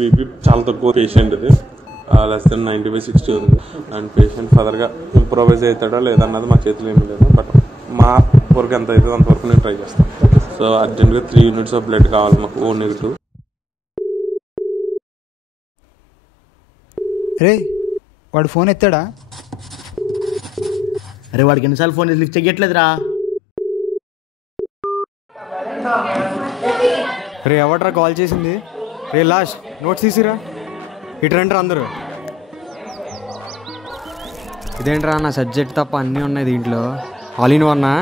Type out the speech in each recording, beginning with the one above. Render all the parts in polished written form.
BP చాలా తక్కువ patient ఇది, లెస్ దెన్ 90/60 ఉంది. అండ్ పేషెంట్ ఫర్దర్గా ఇంప్రూవైజ్ అవుతాడా లేదన్నది మా చేతిలో ఏమీ లేదు. బట్ మా వరకు ఎంత అవుతుందో అంతవరకు నేను ట్రై చేస్తాను. సో అర్జెంట్గా 3 యూనిట్స్ ఆఫ్ బ్లడ్ కావాలి మాకు, ఓ నెగిటివ్. రే వాడు ఫోన్ ఎత్తాడా? అరే వాడికి ఎన్నిసార్లు ఫోన్ లిఫ్ట్ చెయ్యట్లేదురా. రే ఎవట్రా కాల్ చేసింది? రే లాస్ట్ నోట్స్ తీసిరా, ఇటు రండి అందరూ. ఇదేంట్రా నా సబ్జెక్ట్ తప్ప అన్నీ ఉన్నాయి దీంట్లో, ఆల్ ఇన్ వన్నా?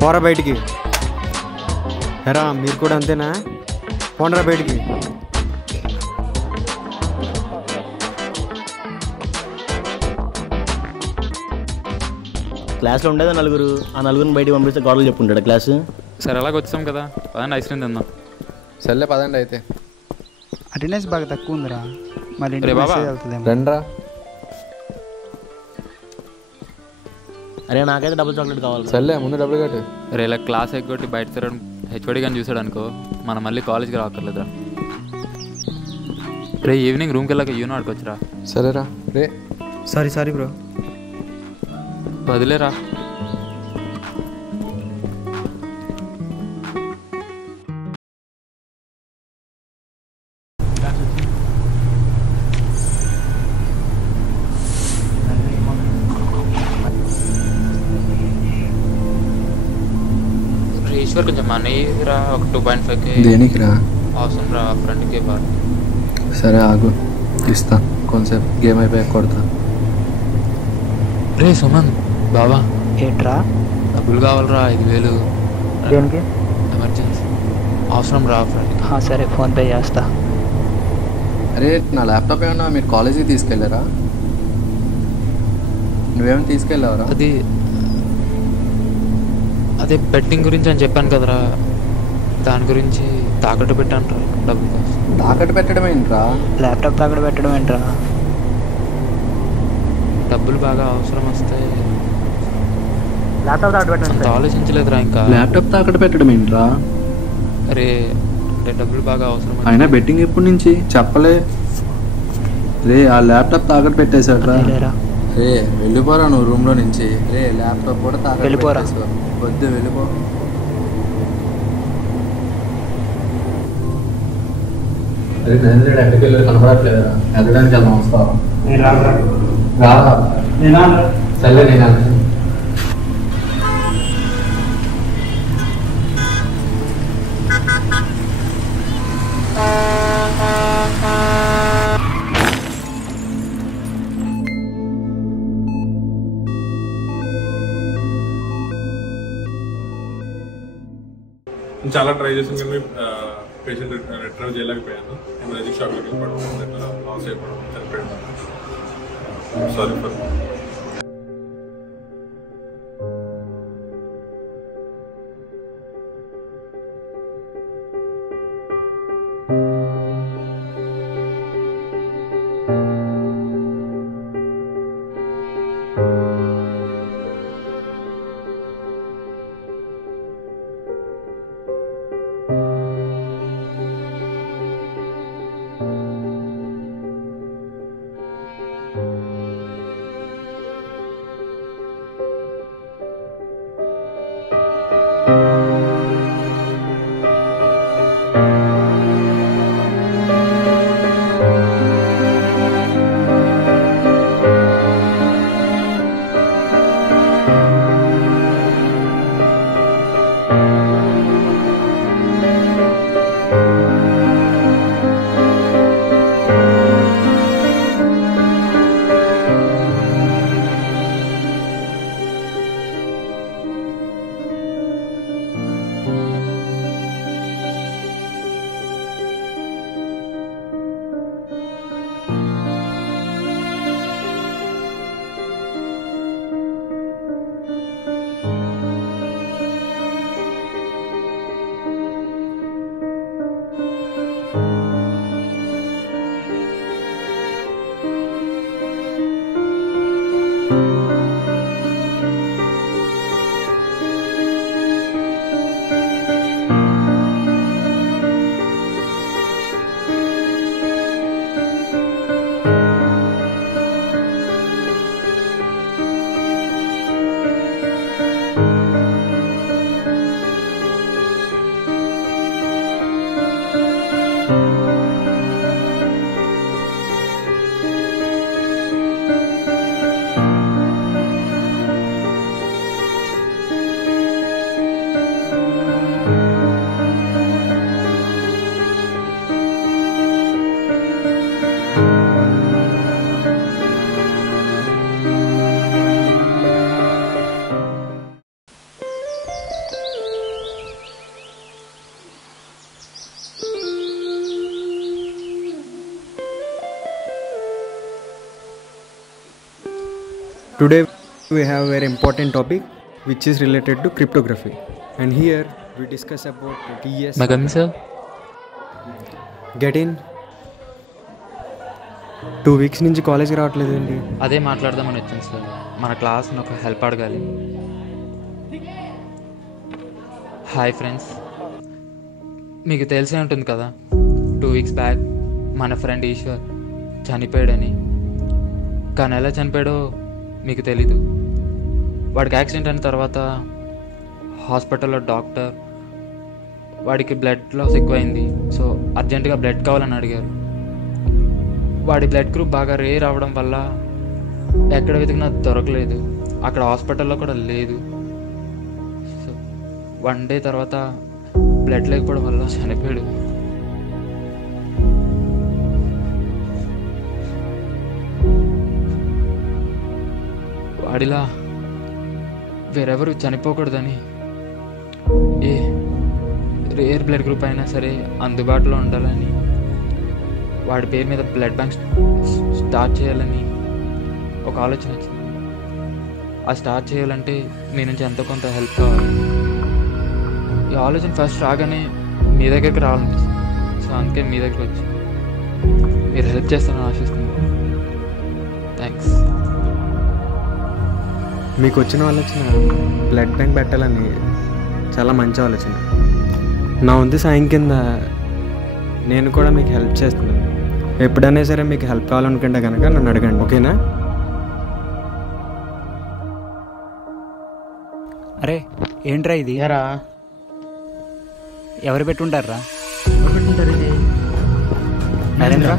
పోరా బయటికి. ఎరా మీరు కూడా అంతేనా? పోండ్రా బయటికి. క్లాస్లో ఉండేది నలుగురు, ఆ నలుగురిని బయటికి పంపిస్తే గొడవలు చెప్పుకుంటాడు క్లాసు. సరే అలాగ వచ్చాం కదా, పదండి ఐస్ క్రీమ్ తిందాం. సర్లే పదండి అయితే. అటెండెన్స్ బాగా తక్కువ ఉందిరా, మరి రండ్రా. అరే నాకైతే డబుల్ చాక్లెట్ కావాలి. సర్లే ముందు డబ్బులు కట్టు. రే ఇలా క్లాస్ ఎగ్గొట్టి బయట తిరగడం హెచ్ఓడి కానీ చూసాడు అనుకో, మనం మళ్ళీ కాలేజ్కి రావక్కర్లేదురా. రే ఈవినింగ్ రూమ్కి వెళ్ళాక యూనో ఆడుకోవచ్చురా. సరేరా. రే సారీ బ్రో. వదిలేరా. ఈశ్వర్ కొంచెం మనీ రా, ఒక 2.5K. దేనికి రా? అవసరం రా, ఫ్రెండ్కి బాగా. సరే ఆగు, ఇస్తా. కొంచెంసేపు గేమ్ అయిపోయాక కొడతా. రే సుమన్ బాబా, ఏంట్రా? డబ్బులు కావాలరా, 5,000. దేనికి? ఎమర్జెన్సీ అవసరం రా ఫ్రెండ్కి. సరే ఫోన్పే చేస్తా. అరే నా ల్యాప్టాప్ ఏమన్నా మీరు కాలేజీకి తీసుకెళ్ళారా? నువ్వేమైనా తీసుకెళ్ళావరా? అదే బెట్టింగ్ గురించి అని చెప్పాను కదరా, దాని గురించి తాకట్టు పెట్టాను రా డబ్బులు కోసం. తాకట్టు పెట్టడం ఏంట్రా? ల్యాప్టాప్ తాకట్టు పెట్టడం ఏంట్రా? డబ్బులు బాగా అవసరం వస్తే. ల్యాప్టాప్ తాకట్టు పెట్టండి. అంత ఆలోచించలేదురా ఇంకా. ల్యాప్టాప్ తాకట్టు పెట్టడం ఏంట్రా? అరే అంటే డబ్బులు బాగా అవసరం. అయినా బెట్టింగ్ ఎప్పటి నుంచి చెప్పలే. రే ఆ ల్యాప్టాప్ తాకట్టు పెట్టేశాడ్రా. రే వెళ్ళిపోరా నువ్వు రూమ్లో నుంచి. రే ల్యాప్టాప్ కూడా తాకట్టు పెట్టేశావు. వద్దు వెళ్ళిపో. అరే నరేంద్ర ఎక్కడికి వెళ్ళి కనపడట్లేదురా, వెళ్ళడానికి వెళ్దాం. వస్తావా? రాదా? సర్లే నేను చాలా ట్రై చేసాను కానీ పేషెంట్ రిట్రైవ్ చేయలేకపోయాను. ఎమర్జెన్సీ షాప్లోకి వెళ్ళిపోవడం, లాస్ అయిపోవడం, చనిపోయాను. Sorry for. Today we have a very important topic which is related to cryptography. And here we discuss about TES. మగమ్ సార్ Get in. 2 weeks నుంచి కాలేజ్కి రావట్లేదండి. అదే మాట్లాడదామని వచ్చాను సార్. మన క్లాస్ని ఒక హెల్ప్ అడగాలి. హాయ్ ఫ్రెండ్స్, మీకు తెలిసే ఉంటుంది కదా 2 weeks బ్యాక్ మన ఫ్రెండ్ ఈశ్వర్ చనిపోయాడని. కానీ ఎలా చనిపోయాడో మీకు తెలీదు. వాడికి యాక్సిడెంట్ అయిన తర్వాత హాస్పిటల్లో డాక్టర్ వాడికి బ్లడ్ లాస్ ఎక్కువైంది, సో అర్జెంటుగా బ్లడ్ కావాలని అడిగారు. వాడి బ్లడ్ గ్రూప్ బాగా రేర్ అవ్వడం వల్ల ఎక్కడ వెతికినా దొరకలేదు, అక్కడ హాస్పిటల్లో కూడా లేదు. సో 1 day తర్వాత బ్లడ్ లేకపోవడం వల్ల చనిపోయాడు. వాడిలా వేరెవరు చనిపోకూడదని ఏ రేర్ బ్లడ్ గ్రూప్ అయినా సరే అందుబాటులో ఉండాలని వాడి పేరు మీద బ్లడ్ బ్యాంక్ స్టార్ట్ చేయాలని ఒక ఆలోచన వచ్చింది. ఆ స్టార్ట్ చేయాలంటే మీ నుంచి ఎంతో కొంత హెల్ప్ కావాలి. ఈ ఆలోచన ఫస్ట్ రాగానే మీ దగ్గరికి రావాలనిపిస్తుంది. సో అందుకే మీ దగ్గరికి వచ్చి మీరు హెల్ప్ చేస్తారని ఆశిస్తున్నాను. థ్యాంక్స్. మీకు వచ్చిన ఆలోచన బ్లడ్ బ్యాంక్ పెట్టాలని చాలా మంచి ఆలోచన. నా వంతు సాయం కింద నేను కూడా మీకు హెల్ప్ చేస్తున్నాను. ఎప్పుడైనా సరే మీకు హెల్ప్ కావాలనుకుంటే కనుక నన్ను అడగండి, ఓకేనా? అరే ఏంట్రా ఇది? ఏరా ఎవరు పెట్టుంటారా? ఎవరు పెట్టుకుంటారు ఇది? నరేంద్ర.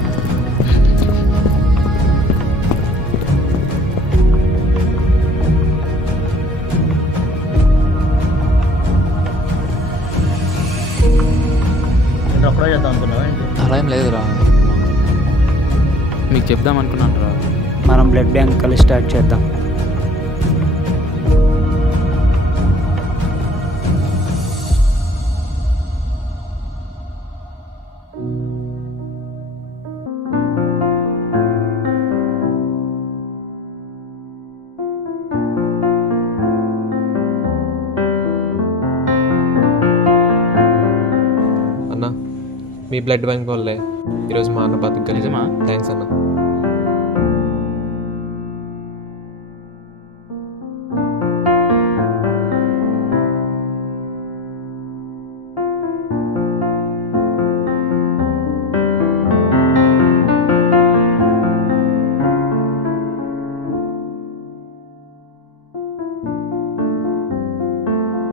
నేను అప్పుడే చేద్దాం అనుకున్నావా ఏంటి? అలా ఏం లేదురా, మీకు చెప్దాం అనుకున్నాను రా. మనం బ్లడ్ బ్యాంక్ కలిసి స్టార్ట్ చేద్దాం. అన్న, మీ బ్లడ్ బ్యాంక్ వల్లే ఈరోజు మా అన్న బతకగలిగామా? నిజమా? థ్యాంక్స్ అన్న.